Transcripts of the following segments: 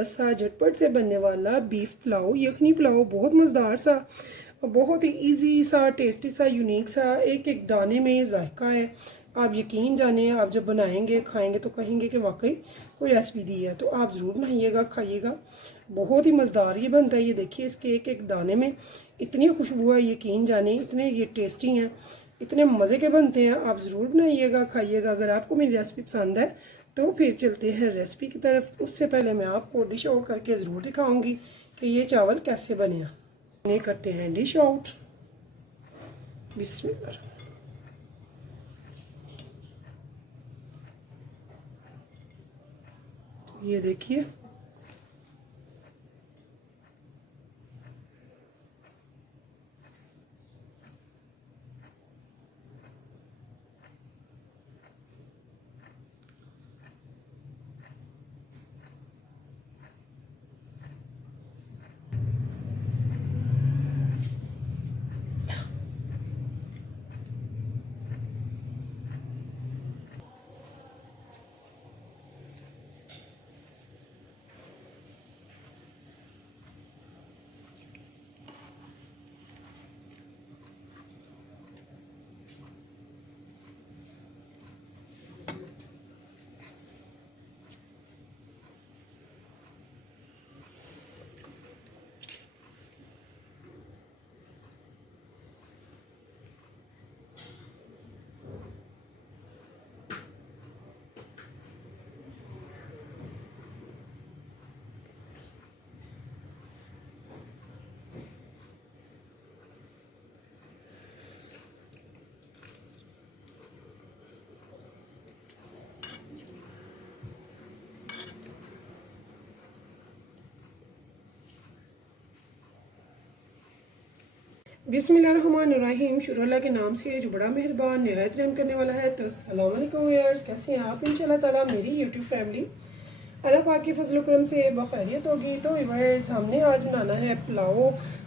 ज़बरदस्त सा झटपट से बनने वाला बीफ पुलाव, यखनी पुलाव, बहुत मज़ेदार सा, बहुत ही इजी सा, टेस्टी सा, यूनिक सा, एक एक दाने में जायका है। आप यकीन जाने, आप जब बनाएंगे खाएंगे तो कहेंगे कि वाकई कोई रेसिपी दी है। तो आप ज़रूर बनाइएगा, खाइएगा, बहुत ही मज़ेदार ये बनता है। ये देखिए इसके एक एक दाने में इतनी खुशबू है, यकीन जाने इतने ये टेस्टी हैं, इतने मज़े के बनते हैं। आप ज़रूर बनाइएगा, खाइएगा। अगर आपको मेरी रेसिपी पसंद है तो फिर चलते हैं रेसिपी की तरफ। उससे पहले मैं आपको डिश आउट करके ज़रूर दिखाऊंगी कि ये चावल कैसे बने हैं। इन्हें करते हैं डिश आउट। बिस्मिल्लाह। तो ये देखिए बिस्मिल्लाहिर्रहमानिर्रहीम। शुरू अल्लाह के नाम से जो बड़ा मेहरबान निहायत रहम करने वाला है। तो अस्सलाम वालेकुम व्यूअर्स, कैसे हैं आप? इंशाल्लाह ताला मेरी यूट्यूब फैमिली अल्लाह पाक की फजल करम से बखैरियत होगी। तो व्यूअर्स, हमने आज बनाना है पुलाव।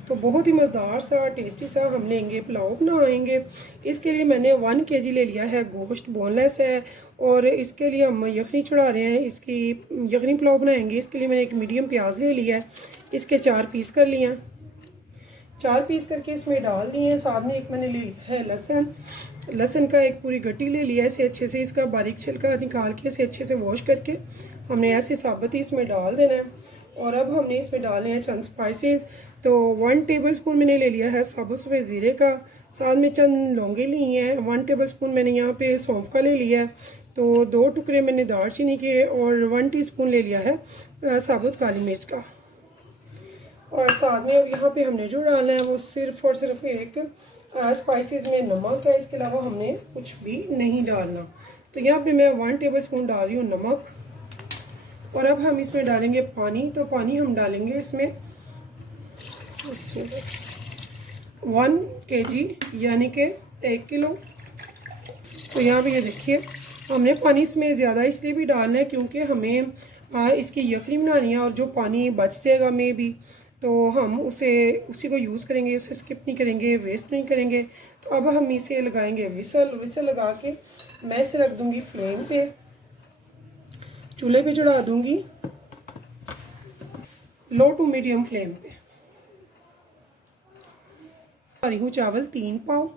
तो बहुत ही मज़ेदार सा, टेस्टी सा हम लेंगे पुलाव बनाएंगे। इसके लिए मैंने 1 kg ले लिया है गोश्त, बोनलेस है। और इसके लिए हम यखनी चढ़ा रहे हैं, इसकी यखनी पुलाव बनाएंगे। इसके लिए मैंने एक मीडियम प्याज ले लिया है, इसके 4 पीस कर लिए हैं। 4 पीस करके इसमें डाल दिए हैं। साथ में एक मैंने ले लिया है लहसुन, लहसुन का एक पूरी गट्टी ले लिया है। इसे अच्छे से इसका बारीक छिलका निकाल के इसे अच्छे से वॉश करके हमने ऐसे साबुत ही इसमें डाल देना है। और अब हमने इसमें डालने हैं चंद स्पाइसेस। तो 1 टेबलस्पून मैंने ले लिया है साबुत सफ़ेद ज़ीरे का, साथ में चंद लौंगे ली हैं। 1 टेबलस्पून मैंने यहाँ पे सौंफ का ले लिया है। तो 2 टुकड़े मैंने दालचीनी के और 1 टीस्पून ले लिया है साबुत काली मिर्च का। और साथ में अब यहाँ पे हमने जो डालना है वो सिर्फ़ और सिर्फ एक स्पाइसेस में नमक है। इसके अलावा हमने कुछ भी नहीं डालना। तो यहाँ पे मैं 1 टेबलस्पून डाल रही हूँ नमक। और अब हम इसमें डालेंगे पानी। तो पानी हम डालेंगे इसमें 1 kg यानी कि 1 किलो। तो यहाँ पे ये देखिए हमने पानी इसमें ज़्यादा इसलिए भी डालना है क्योंकि हमें इसकी यखनी बनानी है। और जो पानी बच जाएगा में भी, तो हम उसी को यूज़ करेंगे, उसे स्किप नहीं करेंगे, वेस्ट नहीं करेंगे। तो अब हम इसे लगाएंगे विसल लगा के मैं इसे रख दूँगी फ्लेम पे, चूल्हे पे चढ़ा दूँगी लो टू मीडियम फ्लेम पे। आ रही हूँ चावल 3 पाव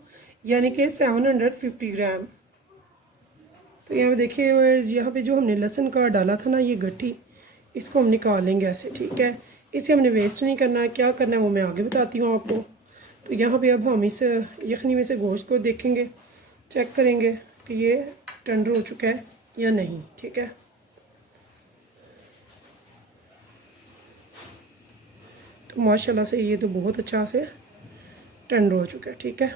यानी कि 750 ग्राम। तो यहाँ पे देखिए, यहाँ पे जो हमने लहसुन का डाला था ना, ये गट्ठी, इसको हम निकाल लेंगे ऐसे, ठीक है। इसे हमने वेस्ट नहीं करना है। क्या करना है वो मैं आगे बताती हूँ आपको। तो यहाँ पे अब हम इस यखनी में से गोश्त को देखेंगे, चेक करेंगे कि ये टेंडर हो चुका है या नहीं, ठीक है। तो माशाल्लाह से ये तो बहुत अच्छा से टेंडर हो चुका है, ठीक है।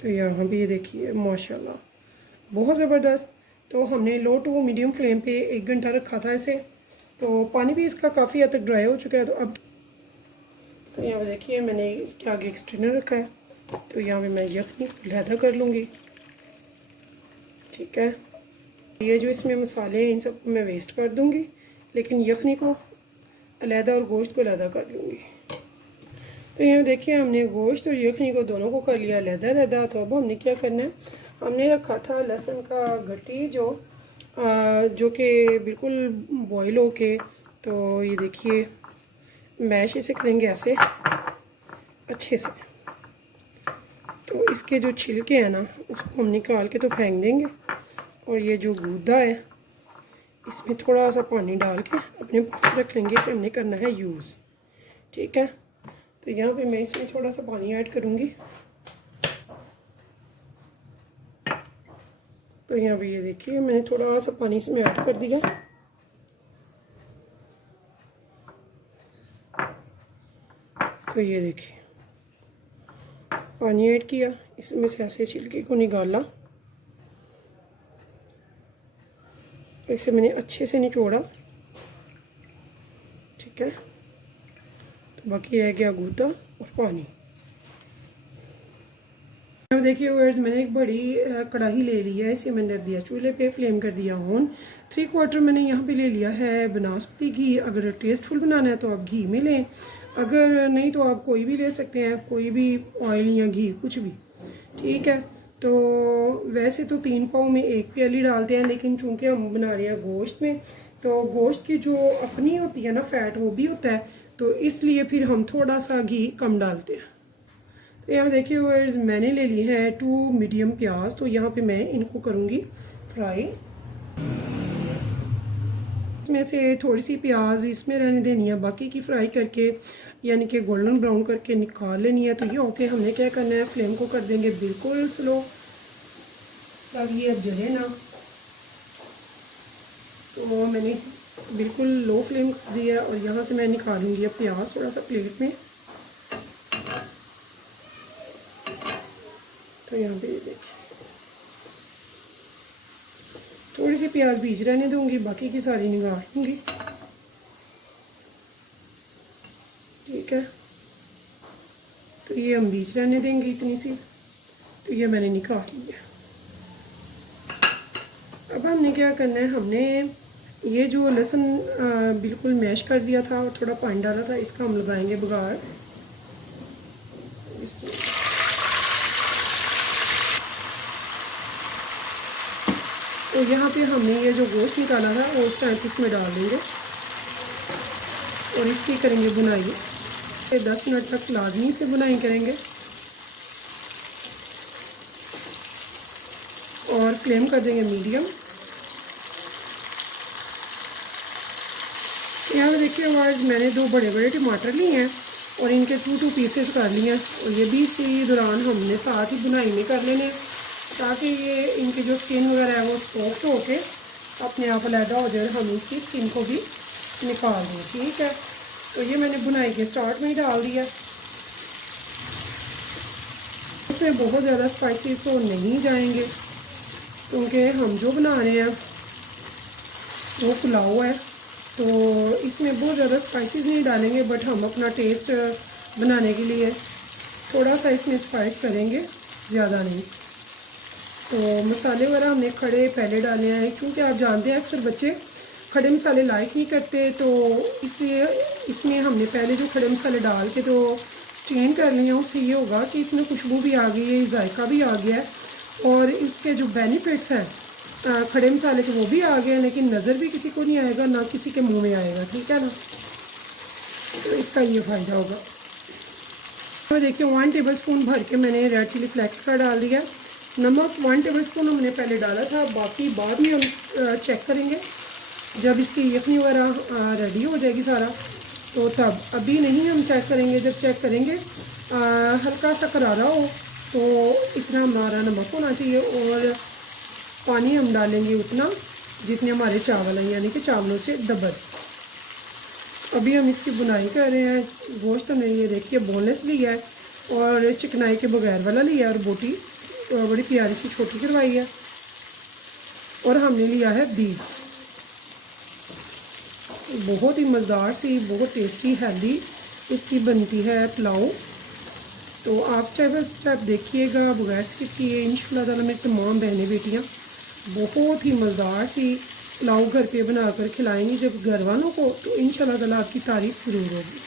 तो यहाँ पे ये देखिए माशाल्लाह बहुत ज़बरदस्त। तो हमने लो टू मीडियम फ्लेम पे 1 घंटा रखा था इसे। तो पानी भी इसका काफ़ी हद तक ड्राई हो चुका है। तो अब तो यहाँ पे देखिए मैंने इसके आगे एक स्ट्रेनर रखा है। तो यहाँ पे मैं यखनी को लहदा कर लूँगी, ठीक है। ये जो इसमें मसाले हैं इन सबको मैं वेस्ट कर दूँगी, लेकिन यखनी को अलहदा और गोश्त को अलहदा कर लूँगी। तो यहाँ देखिए हमने गोश्त और यखनी को दोनों को कर लिया अलहदा अलहदा। तो अब हमने क्या करना है, हमने रखा था लहसुन का गट्टी जो जो कि बिल्कुल बॉईल हो के, तो ये देखिए मैश इसे करेंगे ऐसे अच्छे से। तो इसके जो छिलके हैं ना उसको हम निकाल के तो फेंक देंगे, और ये जो गूदा है इसमें थोड़ा सा पानी डाल के अपने पास रख लेंगे। इसे हमने करना है यूज़, ठीक है। तो यहाँ पे मैं इसमें थोड़ा सा पानी ऐड करूँगी। तो यहाँ पे ये देखिए मैंने थोड़ा सा पानी इसमें ऐड कर दिया। तो ये देखिए पानी ऐड किया, इसमें से ऐसे छिलके को निकाला, तो इसे मैंने अच्छे से निचोड़ा, ठीक है। तो बाकी रह गया गूदा और पानी। अब देखिए व्यूअर्स, मैंने एक बड़ी कढ़ाई ले ली है, इसे मैंने रख दिया चूल्हे पे, फ्लेम कर दिया ऑन। 3/4 मैंने यहाँ पे ले लिया है बनास्पति घी। अगर टेस्टफुल बनाना है तो आप घी में लें, अगर नहीं तो आप कोई भी ले सकते हैं, कोई भी ऑयल या घी कुछ भी, ठीक है। तो वैसे तो 3 पाव में 1 प्याली डालते हैं, लेकिन चूँकि हम बना रहे हैं गोश्त में, तो गोश्त की जो अपनी होती है ना फैट, वो भी होता है, तो इसलिए फिर हम थोड़ा सा घी कम डालते हैं। तो यहाँ देखिए व्यूअर्स, मैंने ले ली है 2 मीडियम प्याज। तो यहाँ पे मैं इनको करूँगी फ्राई। इसमें से थोड़ी सी प्याज इसमें रहने देनी है, बाकी की फ्राई करके यानी कि गोल्डन ब्राउन करके निकाल लेनी है। तो ये ओके, हमने क्या करना है, फ्लेम को कर देंगे बिल्कुल स्लो ताकि ये अब जले ना। तो मैंने बिल्कुल लो फ्लेम कर दिया, और यहाँ से मैं निकालूंगी अब प्याज थोड़ा सा प्लेट में। तो यहाँ पे देखिए थोड़ी सी प्याज बीज रहने दूंगी, बाकी की सारी निकाल दूंगी, ठीक है। तो ये हम बीज रहने देंगे इतनी सी। तो ये मैंने निकाल लिया। अब हमने क्या करना है, हमने ये जो लहसुन बिल्कुल मैश कर दिया था और थोड़ा पानी डाला था, इसका हम लगाएंगे बघार। इसमें तो यहाँ पे हमने ये जो गोश्त निकाला था वो उस टाइम इसमें डाल देंगे और इसकी करेंगे बुनाई। 10 मिनट तक लाजमी से बुनाई करेंगे, और फ्लेम कर देंगे मीडियम। यहाँ पे देखिए आवाज़, मैंने 2 बड़े बड़े टमाटर लिए हैं और इनके 2 पीसेस कर लिए हैं, और ये भी इसी दौरान हमने साथ ही बुनाई में कर लेने, ताकि ये इनकी जो स्किन वगैरह है वो सॉफ्ट होके अपने आप अलहदा हो जाए, हम इसकी स्किन को भी निकाल दें, ठीक है। तो ये मैंने बुनाई के स्टार्ट में ही डाल दिया। इसमें बहुत ज़्यादा स्पाइसेस तो नहीं जाएंगे, क्योंकि हम जो बना रहे हैं वो पुलाव है, तो इसमें बहुत ज़्यादा स्पाइसेस नहीं डालेंगे, बट हम अपना टेस्ट बनाने के लिए थोड़ा सा इसमें स्पाइस करेंगे, ज़्यादा नहीं। तो मसाले वगैरह हमने खड़े पहले डाले हैं, क्योंकि आप जानते हैं अक्सर बच्चे खड़े मसाले लाइक नहीं करते, तो इसलिए इसमें हमने पहले जो खड़े मसाले डाल के तो स्टेन कर लिए हैं। उससे ये होगा कि इसमें खुशबू भी आ गई है, जायका भी आ गया है, और इसके जो बेनिफिट्स हैं खड़े मसाले के वो भी आ गए हैं, लेकिन नज़र भी किसी को नहीं आएगा, ना किसी के मुंह में आएगा, ठीक है ना। तो इसका ये फ़ायदा होगा। तो देखिए 1 टेबल स्पून भर के मैंने रेड चिली फ्लेक्स का डाल दिया। नमक 1 टेबल स्पून हमने पहले डाला था, बाकी बाद में हम चेक करेंगे जब इसकी यखनी वगैरह रेडी हो जाएगी सारा, तो तब अभी नहीं हम चेक करेंगे। जब चेक करेंगे हल्का सा करारा हो, तो इतना हमारा नमक होना चाहिए, और पानी हम डालेंगे उतना जितने हमारे चावल हैं, यानी कि चावलों से डबल। अभी हम इसकी बुनाई कर रहे हैं। गोश्त हमने ये देखिए बोनलेस लिया है, और चिकनाई के बगैर वाला लिया है, और बोटी बड़ी प्यारी सी छोटी करवाई है, और हमने लिया है बीफ। बहुत ही मज़ेदार सी, बहुत टेस्टी हेल्दी इसकी बनती है पुलाव। तो आप स्टेप बाय स्टेप देखिएगा बगैर स्किप किए। इंशाल्लाह ताला मेरी तमाम बहनें बेटियां बहुत ही मज़ेदार सी पुलाव घर पे बनाकर खिलाएंगी जब घर वालों को, तो इंशाल्लाह ताला आपकी तारीफ़ ज़रूर होगी।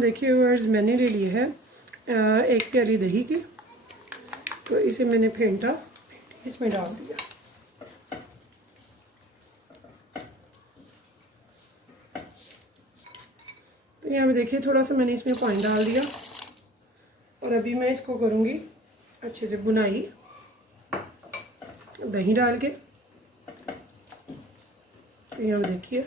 देखिए व्यूअर्स, मैंने ले ली है 1 प्याली दही की, तो इसे मैंने फेंटा, इसमें डाल दिया। तो यहाँ पे देखिए थोड़ा सा मैंने इसमें पानी डाल दिया और अभी मैं इसको करूँगी अच्छे से बुनाई दही डाल के। तो यहाँ पे देखिए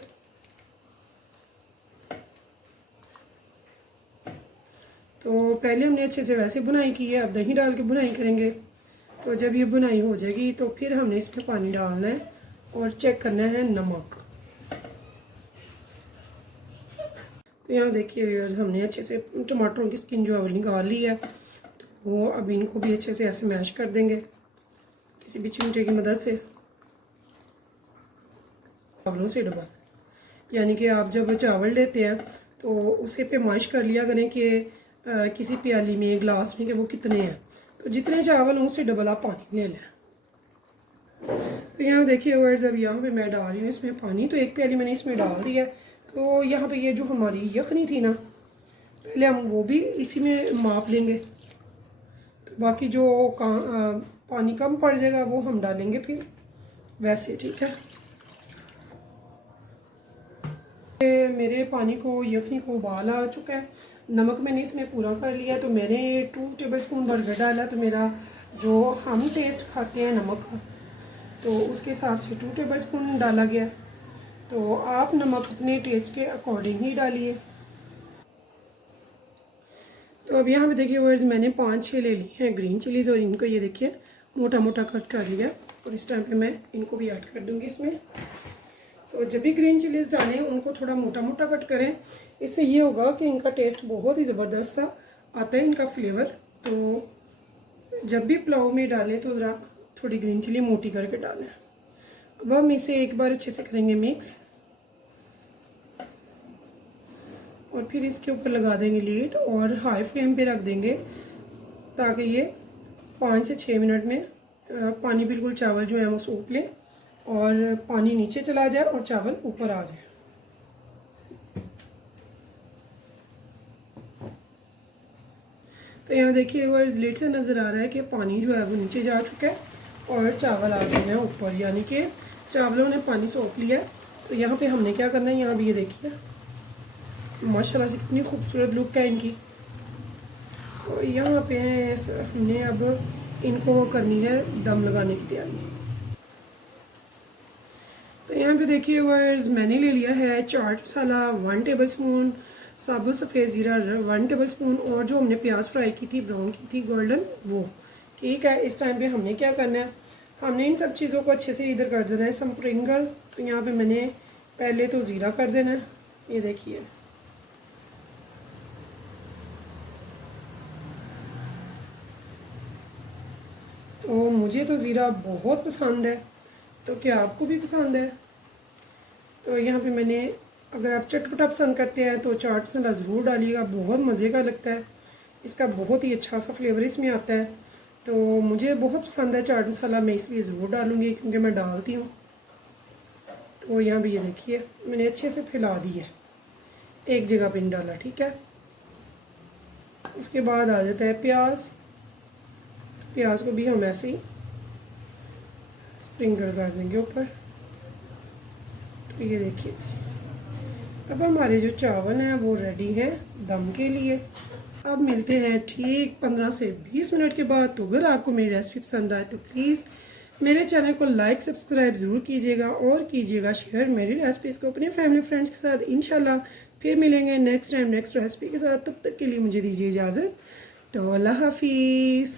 तो पहले हमने अच्छे से वैसे बुनाई की है, अब दही डाल के बुनाई करेंगे। तो जब ये बुनाई हो जाएगी तो फिर हमने इसमें पानी डालना है और चेक करना है नमक। तो यहाँ देखिए व्यूअर्स हमने अच्छे से टमाटरों की स्किन जो है निकाल ली है। तो अब इनको भी अच्छे से ऐसे मैश कर देंगे किसी भी चिमटे की मदद से, चावलों से डबल। यानी कि आप जब चावल लेते हैं तो उसे पैमाइश कर लिया करें कि किसी प्याली में, ग्लास में, कि वो कितने हैं। तो जितने चावल उससे डबल आप पानी ले लें। तो यहाँ देखिए व्यूअर्स अब यहाँ पे मैं डाल रही हूँ इसमें पानी। तो 1 प्याली मैंने इसमें डाल दी है। तो यहाँ पे ये जो हमारी यखनी थी ना, पहले हम वो भी इसी में माप लेंगे। तो बाकी जो पानी कम पड़ जाएगा वो हम डालेंगे फिर वैसे, ठीक है। मेरे पानी को, यखनी को उबाल आ चुका है। नमक मैंने इसमें पूरा कर लिया। तो मैंने 2 टेबलस्पून बर्गर डाला। तो मेरा जो हम टेस्ट खाते हैं नमक का, तो उसके हिसाब से 2 टेबलस्पून डाला गया। तो आप नमक अपने टेस्ट के अकॉर्डिंग ही डालिए। तो अब यहाँ पे देखिए वर्ड्स मैंने 5-6 ले ली हैं ग्रीन चिलीज़ और इनको ये देखिए मोटा मोटा कट कर लिया। और इस टाइम पे मैं इनको भी ऐड कर दूँगी इसमें। तो जब भी ग्रीन चिलीज़ डालें उनको थोड़ा मोटा मोटा कट करें। इससे ये होगा कि इनका टेस्ट बहुत ही ज़बरदस्त सा आता है, इनका फ्लेवर। तो जब भी पुलाव में डालें तो ज़रा थोड़ी ग्रीन चिली मोटी करके डालें। अब हम इसे एक बार अच्छे से करेंगे मिक्स और फिर इसके ऊपर लगा देंगे लीड और हाई फ्लेम पे रख देंगे ताकि ये 5 से 6 मिनट में पानी बिल्कुल चावल जो है वो सूख ले और पानी नीचे चला जाए और चावल ऊपर आ जाए। तो यहाँ देखिए वर्ड्स लीड से नज़र आ रहा है कि पानी जो है वो नीचे जा चुका है और चावल आ गए हैं ऊपर, यानी कि चावलों ने पानी सोख लिया। तो यहाँ पे हमने क्या करना है, यहाँ भी ये देखिए माशाल्लाह से कितनी खूबसूरत लुक है इनकी। तो यहाँ पे हमने अब इनको करनी है दम लगाने की तैयारी। तो यहाँ पे देखिए वर्ड्स मैंने ले लिया है चाट मसाला 1 टेबलस्पून, साबुत सफ़ेद ज़ीरा 1 टेबलस्पून और जो हमने प्याज फ्राई की थी, ब्राउन की थी गोल्डन, वो ठीक है। इस टाइम पे हमने क्या करना है, हमने इन सब चीज़ों को अच्छे से इधर कर देना है स्प्रिंगल। तो यहाँ पे मैंने पहले तो ज़ीरा कर देना है, ये देखिए। तो मुझे तो ज़ीरा बहुत पसंद है, तो क्या आपको भी पसंद है? तो यहाँ पे मैंने, अगर आप चटपटा पसंद करते हैं तो चाट मसाला ज़रूर डालिएगा, बहुत मज़े का लगता है। इसका बहुत ही अच्छा सा फ्लेवर इसमें आता है। तो मुझे बहुत पसंद है चाट मसाला, मैं इसलिए ज़रूर डालूँगी क्योंकि मैं डालती हूँ। तो यहाँ भी ये देखिए मैंने अच्छे से फैला दी है, एक जगह पे नहीं डाला, ठीक है। उसके बाद आ जाता है प्याज। प्याज को भी हम ऐसे ही स्प्रिंकल कर देंगे ऊपर। तो ये देखिए अब हमारे जो चावल हैं वो रेडी हैं दम के लिए। अब मिलते हैं ठीक 15 से 20 मिनट के बाद। तो अगर आपको मेरी रेसिपी पसंद आए तो प्लीज़ मेरे चैनल को लाइक सब्सक्राइब ज़रूर कीजिएगा और कीजिएगा शेयर मेरी रेसिपीज़ को अपने फैमिली फ्रेंड्स के साथ। इंशाल्लाह फिर मिलेंगे नेक्स्ट टाइम नेक्स्ट रेसिपी के साथ। तब तक के लिए मुझे दीजिए इजाज़त। तो अल्लाह हाफिज़।